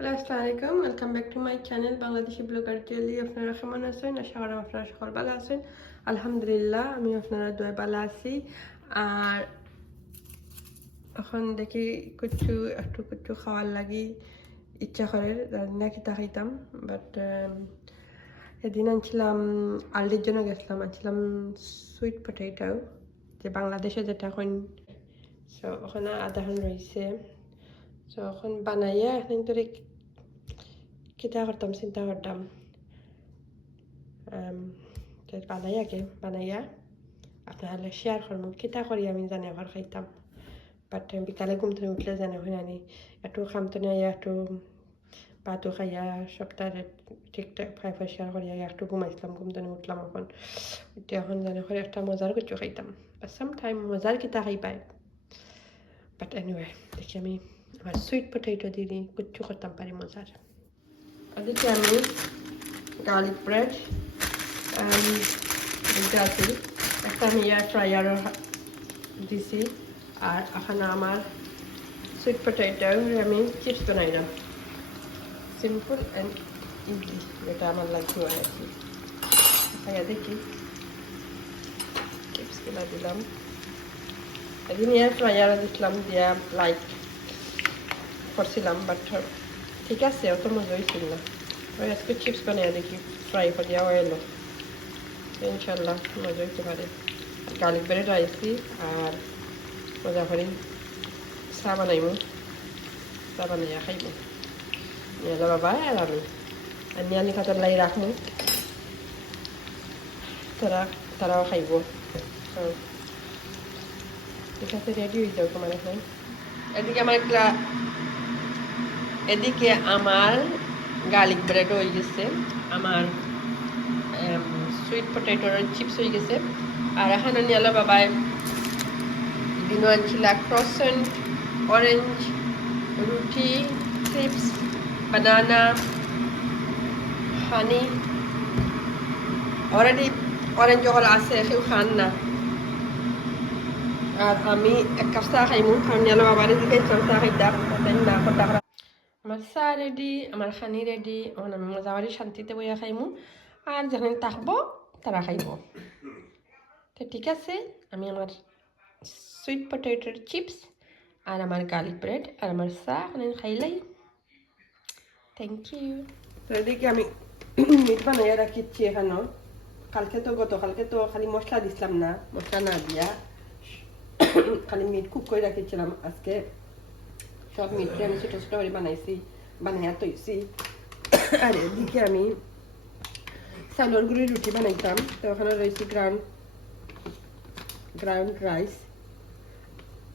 Hello আসসালামু আলাইকুম welcome back to my channel Bangladeshi blogger tele আপনারা কেমন আছেন? আশা করি আপনারা সকল ভালো আছেন। আলহামদুলিল্লাহ, আমি আপনারা দোয়া ভালো আছি। আর এখন দেখি কিছু একটু কিছু খাওয়ার লাগি ইচ্ছা করে। রান্না খিতা খাইতাম বাট সেদিন আনছিলাম আলডির জন্য গেছিলাম। আনছিলাম সুইট পটেটো যে বাংলাদেশে যেটা এখন সো ওখানে আদাখন রয়েছে সো এখন বানাইয়া এখন তোরে কিতা করতাম চিন্তা করতাম তো বানাইয়া কে বানাইয়া আপনারা শেয়ার করব কিতা করি আমি জানি আবার খাইতাম বাট বিকালে ঘুম থেকে উঠলে জানে হয় নানি একটু খামতো না একটু পাতো খাইয়া সপ্তাহে ঠিকঠাক ফাই ফাই শেয়ার করিয়া একটু ঘুমাইছিলাম ঘুম থেকে উঠলাম এখন এতিয়া এখন জানে করে একটা মজার কিছু খাইতাম বাট সাম টাইম মজার কিতা খাই পায় বাট এনিওয়ে দেখি আমি আমার সুইট পটেটো দিয়ে কিচ্ছু করতাম পারি মজার ওদিকে আমি গার্লিক ব্রেড দুটা আছে একটা আমি এয়ার ফ্রায়ারও দিছি আর এখানে আমার সুইট পটেটো আমি চিপস বানাইলাম সিম্পল অ্যান্ড ইজি যেটা আমার লাগছে আর কি খাইয়া দেখি চিপসগুলো দিলাম একদিন এয়ার ফ্রায়ারও দিছিলাম দিয়া লাইক করছিলাম বাট ঠিক আছে অত মজা হয়েছিল না ওই আজকে চিপস বানিয়ে দেখি ফ্রাই করিয়া এলো ইনশাল্লাহ মজা হইতে পারে গার্লিক ব্রেড আইসি আর মজা করে চা বানাইব চা বানাইয়া খাইব নিয়ে বাবা আর আমি আর নিয়ালি খাতর লাই রাখব তারা তারাও খাইব ঠিক আছে রেডি হয়ে যাও তোমার এখন এদিকে আমার একটা এদিকে আমার গার্লিক ব্রেড হয়ে গেছে, আমার সুইট পটেটোর চিপস হয়ে গেছে। আর এখানে নিয়ে বাবাই দিন আনছিল ক্রসেন্ট অরেঞ্জ রুটি chips banana honey already orange যখন আছে কেউ খান না। আর আমি এক কাপ চা খাইমু কারণ নিয়ে বাবার এদিকে চা খাইতাম না আমার চা রেডি আমার খানি রেডি এখন আমি মজা করে শান্তিতে বইয়া খাইমু আর যখন থাকব তারা খাইব। তো ঠিক আছে, আমি আমার সুইট পটেটোর চিপস আর আমার গার্লিক ব্রেড আর আমার চা এখন খাইলাই থ্যাংক ইউ তো এদিকে আমি মিট বানাইয়া রাখিচ্ছি এখানেও কালকে তো গতকালকে তো খালি মশলা দিছিলাম না মশলা না দিয়া। খালি মিট কুক করে রাখিছিলাম আজকে। সব মিটকে আমি ছোটো ছোটো করে বানাইছি বানাইয়া তৈছি আর এদিকে আমি চাউলের গুঁড়ি রুটি বানাইতাম তো ওখানে রয়েছে গ্রাউন্ড গ্রাউন্ড রাইস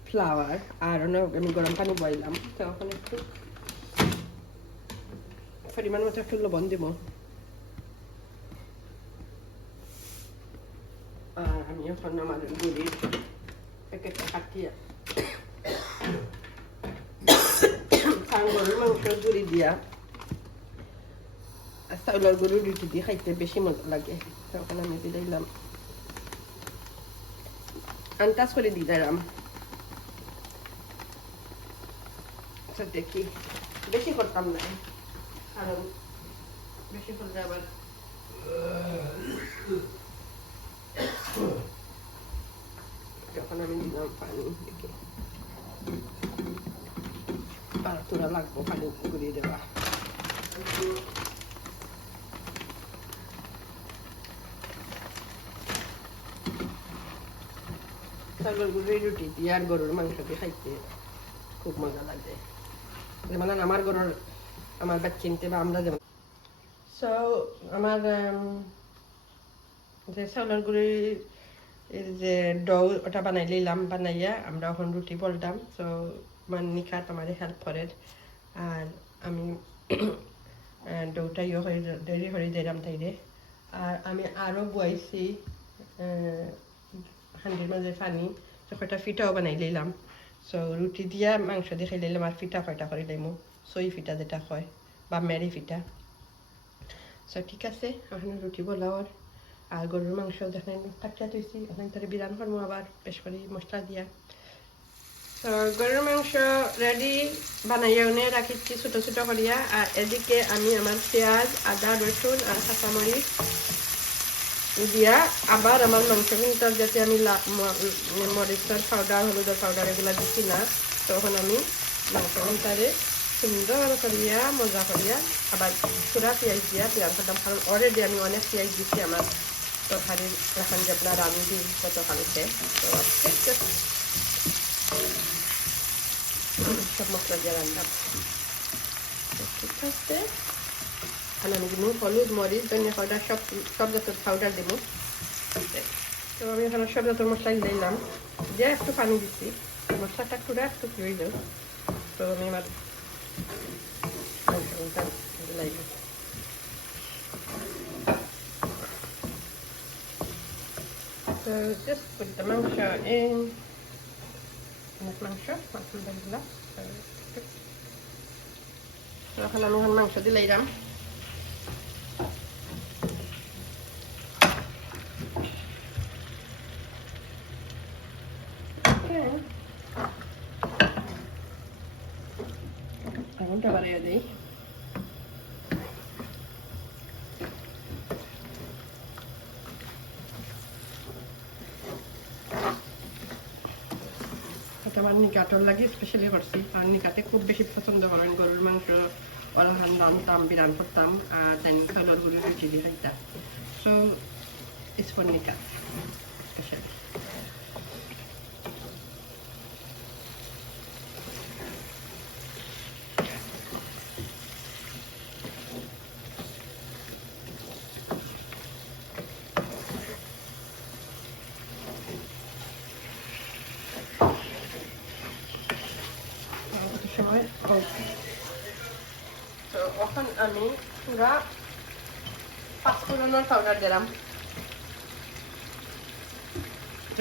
ফ্লাওয়ার আর আমি গরম পানি বইলাম তো ওখানে একটু পরিমাণ মতো একটু লবণ দিব আর আমি এখন আমার গুড়ির প্যাকেটটা কাটিয়ে গরুর মাংসের গুঁড়ি দিয়া চাউলের গুঁড়ি রুটি দিয়ে খাইতে বেশি মজা লাগে তখন আমি দিলাম আন্দাজ করে দিলাম আচ্ছা দেখি বেশি করতাম না কারণ বেশি করলে আবার যখন আমি দিলাম পানি দেখি তোরা লাগবো পানি ঘুরিয়ে দেওয়া চাউলের গুঁড়ি রুটি দিয়ে গরুর মাংস দিয়ে খাইতে খুব মজা লাগে যেমন আমার গরুর আমার বাচ্চিনতে বা আমরা যেমন সো আমার যে চাউলের গুঁড়ি যে ডৌ ওটা বানাই নিলাম বানাইয়া আমরা এখন রুটি বলতাম। সো আমার নিকাত আমার হেল্প করে আর আমি ডৌটা হয়ে দেরি হয়ে দিলাম তাইরে। আর আমি আরও বয়াইছি হান্ডির মাঝে পানি। তো কয়টা ফিটাও বানাই লইলাম। সো রুটি দিয়া মাংস দিয়ে খাই লইলাম আর ফিটা কয়টা করে লাইমু? সই ফিটা যেটা হয় বা মেরি ফিটা। সো ঠিক আছে, এখন রুটি বলাওয়ার আর। গরুর মাংস দেখেন কাটিয়া তুইছি এখন তাহলে বিরান করব আবার বেশ করে মশলা দিয়া। তো গরুর মাংস রেডি বানাইয়া উনি রাখিছি ছোটো ছোটো করিয়া। আর এদিকে আমি আমার পেঁয়াজ, আদা, রসুন আর কাঁচামরিচ দিয়া আবার আমার মাংস কিন্তু যাতে আমি মরিচের পাউডার হলুদের পাউডার এগুলো দিচ্ছি না, তখন আমি মাংস ঘন্টারে সুন্দর করিয়া, মজা করিয়া আবার পুরা পেঁয়াজ দিয়া পেঁয়াজ করতাম কারণ অলরেডি আমি অনেক পেঁয়াজ দিচ্ছি আমার। এখন যে আপনার রান্ধি দিই, গতকালকে, তো আজকে just সব মশলা দিয়ে রান্নাম তো ঠিক আছে। আমি দিব হলুদ, মরিচ, ধনিয়া পাউডার, সব সব জাতের পাউডার দেব। তো আমি এখানে সব জাতের মশলা দিলাম। দিয়ে একটু পানি দিচ্ছি। মশলাটা পুরো একটু প্রয়োজন তো আমি আমার মাংসটা দিলাই So just put the mangsha in. অনেক মাংস আলহামদুলিল্লাহ তো এখন আমি এখন মাংস দিলাইলাম আগুনটা বাড়িয়ে দিই আমার লাগে স্পেশালি করছি আর নিকাতে খুব বেশি পছন্দ করেন গরুর মাংস, অলহান রান্তাম বিরান করতাম আর দেন খাওয়ারগুলো বেশি দিয়ে খাইতাম so is for Nika specially সময় তো এখন আমি পুরা পাঁচফোড়নের পাউডার দিলাম।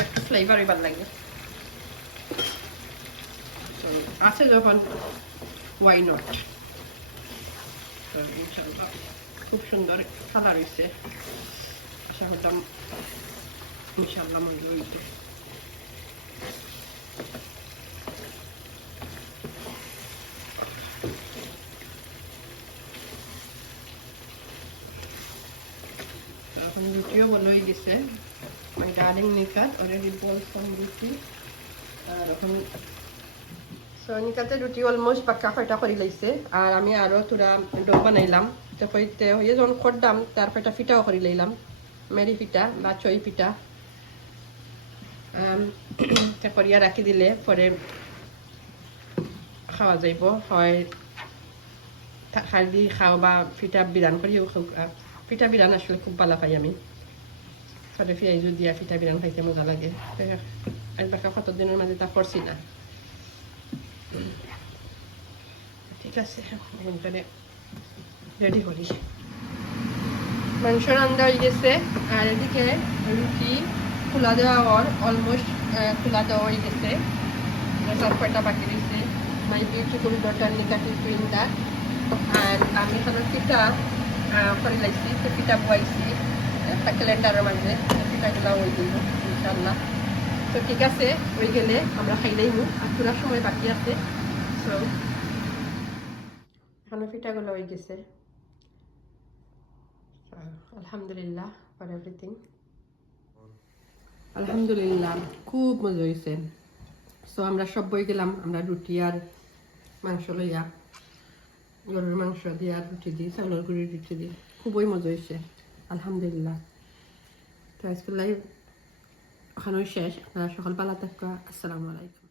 একটু ফ্লেভার এবার লাগে। আছে যখন ওয়াই নট খুব সুন্দর কালার হয়েছে আশা করতাম ইনশাল্লাহ মজা এখন রুটিও বলো হয়ে গেছে মাই ডার্লিং নিকাত অলরেডি বলছাম রুটি আর এখন সো নিকাতে রুটি অলমোস্ট পাক্কা কয়টা করে লাইছে আর আমি আরও তোরা ডো বানাইলাম। তো কইতে হয়ে যখন করতাম তারপর একটা ফিটাও করে লইলাম মেরি ফিটা বা চই ফিটা। করিয়া রাখি দিলে পরে খাওয়া যাইব। হয় খালি খাও বা ফিটা বিরান করিও পিঠা বিরান আসলে খুব ভালো পাই আমি। সরে পেঁয়াজু দিয়া পিঠা বিরান খাইতে মজা লাগে একবার কত দিনের মাঝে তা করছি না ঠিক আছে এখন রেডি করি মাংস রান্না হয়ে গেছে আর এদিকে রুটি খোলা দেওয়া ওর অলমোস্ট খোলা দেওয়া হয়ে গেছে চার বাকি রয়েছে মাই বিউটিফুল ডটার নিকাটি প্রিন্টার আর আমি এখানে পিঠা করে লাইছি তো পিঠা বয়াইছি একটা ক্যালেন্ডারের মাঝে পিঠাগুলো ওই দিব ইনশাল্লাহ তো ঠিক আছে ওই গেলে আমরা আর সময় বাকি আছে এখানে পিঠাগুলো হয়ে গেছে। আলহামদুলিল্লাহ ফর এভরিথিং আলহামদুলিল্লাহ, খুব মজা হয়েছে সো আমরা সব বই গেলাম, আমরা রুটি আর মাংস লইয়া, গরুর মাংস দিয়ে আর রুটি দিই চাউলের গুঁড়ি রুটি দিই খুবই মজা হয়েছে আলহামদুলিল্লাহ তো আজকে লাইভ ওখানেও শেষ আপনারা সকল ভালো থাকা আসসালামু আলাইকুম